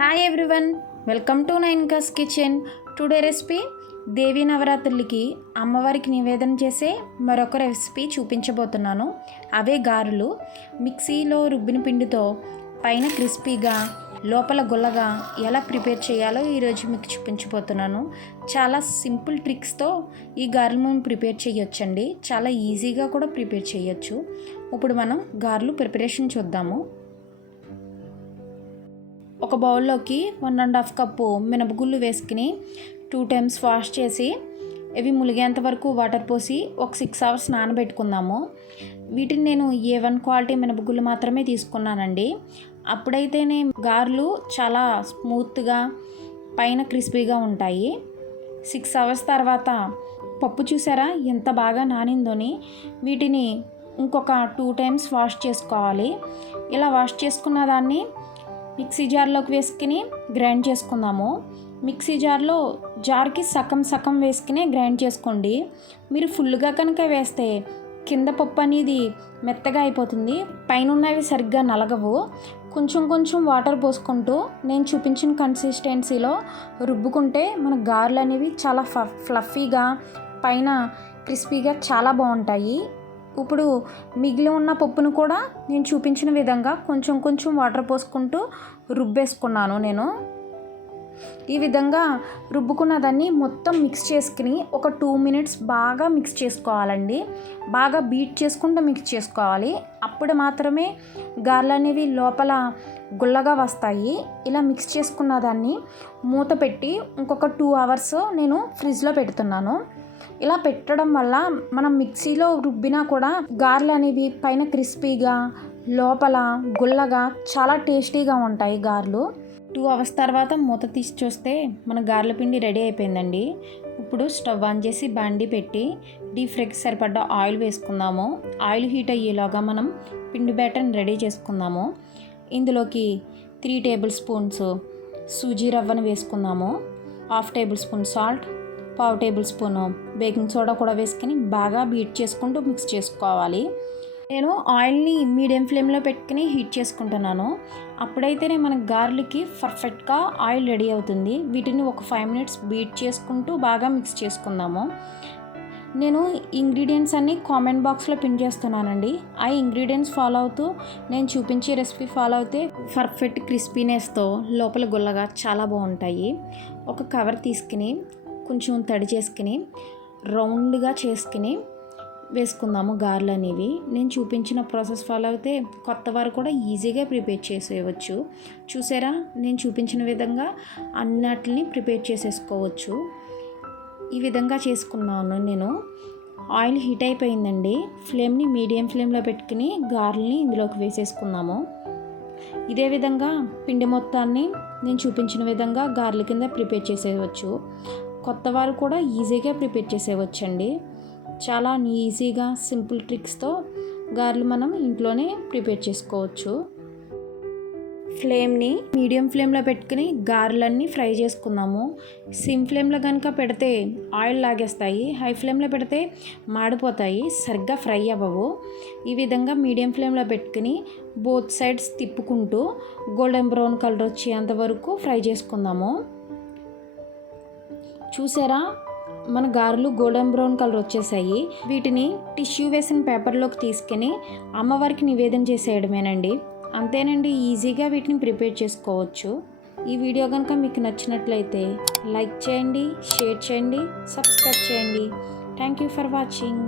Hi everyone, welcome to నైన్కాస్ kitchen. Today recipe Devi నవరాత్రులకి అమ్మవారికి నివేదన చేసే మరొక రెసిపీ చూపించబోతున్నాను. అవే గారెలు. మిక్సీలో రుబ్బిన పిండితో పైన క్రిస్పీగా లోపల గుల్లగా ఎలా ప్రిపేర్ చేయాలో ఈరోజు మీకు చూపించబోతున్నాను. చాలా సింపుల్ ట్రిక్స్తో ఈ గారెలు మనం ప్రిపేర్ చేయొచ్చండి. చాలా ఈజీగా కూడా ప్రిపేర్ చేయొచ్చు. ఇప్పుడు మనం గారెలు ప్రిపరేషన్ చూద్దాము. ఒక బౌల్లోకి 1.5 కప్పు మినపగుళ్ళు వేసుకుని 2 times వాష్ చేసి ఇవి ములిగేంత వరకు వాటర్ పోసి ఒక 6 hours నానబెట్టుకుందాము. వీటిని నేను A1 క్వాలిటీ మినపగుళ్ళు మాత్రమే తీసుకున్నానండి. అప్పుడైతేనే గారెలు చాలా స్మూత్గా పైన క్రిస్పీగా ఉంటాయి. 6 hours తర్వాత పప్పు చూసారా ఎంత బాగా నానిందోని. వీటిని ఇంకొక 2 times వాష్ చేసుకోవాలి. ఇలా వాష్ చేసుకున్న దాన్ని మిక్సీ జార్లోకి వేసుకుని గ్రైండ్ చేసుకుందాము. మిక్సీ జార్కి సగం వేసుకుని గ్రైండ్ చేసుకోండి. మీరు ఫుల్గా కనుక వేస్తే కింద పప్పు అనేది మెత్తగా అయిపోతుంది, పైన ఉన్నవి సరిగ్గా నలగవు. కొంచెం వాటర్ పోసుకుంటూ నేను చూపించిన కన్సిస్టెన్సీలో రుబ్బుకుంటే మన గారెలు అనేవి చాలా ఫ్లఫీగా పైన క్రిస్పీగా చాలా బాగుంటాయి. ఇప్పుడు మిగిలి ఉన్న పప్పును కూడా నేను చూపించిన విధంగా కొంచెం వాటర్ పోసుకుంటూ రుబ్బేసుకున్నాను. నేను ఈ విధంగా రుబ్బుకున్న దాన్ని మొత్తం మిక్స్ చేసుకుని ఒక 2 minutes బాగా మిక్స్ చేసుకోవాలండి. బాగా బీట్ చేసుకుంటూ మిక్స్ చేసుకోవాలి. అప్పుడు మాత్రమే గారెలు అనేవి లోపల గుల్లగా వస్తాయి. ఇలా మిక్స్ చేసుకున్న దాన్ని మూత పెట్టి ఇంకొక 2 hours నేను ఫ్రిడ్జ్లో పెడుతున్నాను. ఇలా పెట్టడం వల్ల మనం మిక్సీలో రుబ్బినా కూడా గారెలు అనేవి పైన క్రిస్పీగా లోపల గుల్లగా చాలా టేస్టీగా ఉంటాయి గారెలు. 2 hours తర్వాత మూత తీసి చూస్తే మన గారెల పిండి రెడీ అయిపోయిందండి. ఇప్పుడు స్టవ్ ఆన్ చేసి బాండీ పెట్టి డీప్ ఫ్రైకి సరిపడ్డ ఆయిల్ వేసుకుందాము. ఆయిల్ హీట్ అయ్యేలాగా మనం పిండి బ్యాటర్ని రెడీ చేసుకుందాము. ఇందులోకి 3 tablespoons సూజీ రవ్వను వేసుకుందాము. 1/2 tablespoon salt, 1/2 tablespoon baking soda కూడా వేసుకుని బాగా బీట్ చేసుకుంటూ మిక్స్ చేసుకోవాలి. నేను ఆయిల్ని మీడియం ఫ్లేమ్లో పెట్టుకుని హీట్ చేసుకుంటున్నాను. అప్పుడైతేనే మన గారెలకి పర్ఫెక్ట్గా ఆయిల్ రెడీ అవుతుంది. వీటిని ఒక 5 minutes బీట్ చేసుకుంటూ బాగా మిక్స్ చేసుకుందాము. నేను ఇంగ్రీడియంట్స్ అన్నీ కామెంట్ బాక్స్లో పిన్ చేస్తున్నానండి. ఆ ఇంగ్రీడియంట్స్ ఫాలో అవుతూ నేను చూపించే రెసిపీ ఫాలో అవుతే పర్ఫెక్ట్ క్రిస్పీనెస్తో లోపల గుల్లగా చాలా బాగుంటాయి. ఒక కవర్ తీసుకుని కొంచెం తడి చేసుకుని రౌండ్గా చేసుకుని వేసుకుందాము గారెలు అనేవి. నేను చూపించిన ప్రాసెస్ ఫాలో అయితే కొత్త వారు కూడా ఈజీగా ప్రిపేర్ చేసేయవచ్చు. చూసారా, నేను చూపించిన విధంగా అన్నిటిని ప్రిపేర్ చేసేసుకోవచ్చు. ఈ విధంగా చేసుకున్నాను నేను. ఆయిల్ హీట్ అయిపోయిందండి. ఫ్లేమ్ని మీడియం ఫ్లేమ్లో పెట్టుకుని గారెల్ని ఇందులోకి వేసేసుకుందాము. ఇదే విధంగా పిండి మొత్తాన్ని నేను చూపించిన విధంగా గారెల కింద ప్రిపేర్ చేసేయవచ్చు. కొత్త వారు కూడా ఈజీగా ప్రిపేర్ చేసేయవచ్చండి. చాలా ఈజీగా సింపుల్ ట్రిక్స్తో గారెలు మనం ఇంట్లోనే ప్రిపేర్ చేసుకోవచ్చు. ఫ్లేమ్ని మీడియం ఫ్లేమ్లో పెట్టుకుని గారెలన్నీ ఫ్రై చేసుకుందాము. సిమ్ ఫ్లేమ్లో కనుక పెడితే ఆయిల్ లాగేస్తాయి, హై ఫ్లేమ్లో పెడితే మాడిపోతాయి, సరిగ్గా ఫ్రై అవ్వవు. ఈ విధంగా మీడియం ఫ్లేమ్లో పెట్టుకుని బోత్ సైడ్స్ తిప్పుకుంటూ గోల్డెన్ బ్రౌన్ కలర్ వచ్చేంత వరకు ఫ్రై చేసుకుందాము. చూసారా, మన గారెలు గోల్డెన్ బ్రౌన్ కలర్ వచ్చేసాయి. వీటిని టిష్యూ వేసిన పేపర్లోకి తీసుకుని అమ్మవారికి నివేదన చేసేయడమేనండి. అంతేనండి, ఈజీగా వీటిని ప్రిపేర్ చేసుకోవచ్చు. ఈ వీడియో కనుక మీకు నచ్చినట్లయితే లైక్ చేయండి, షేర్ చేయండి, సబ్స్క్రైబ్ చేయండి. Thank you for watching.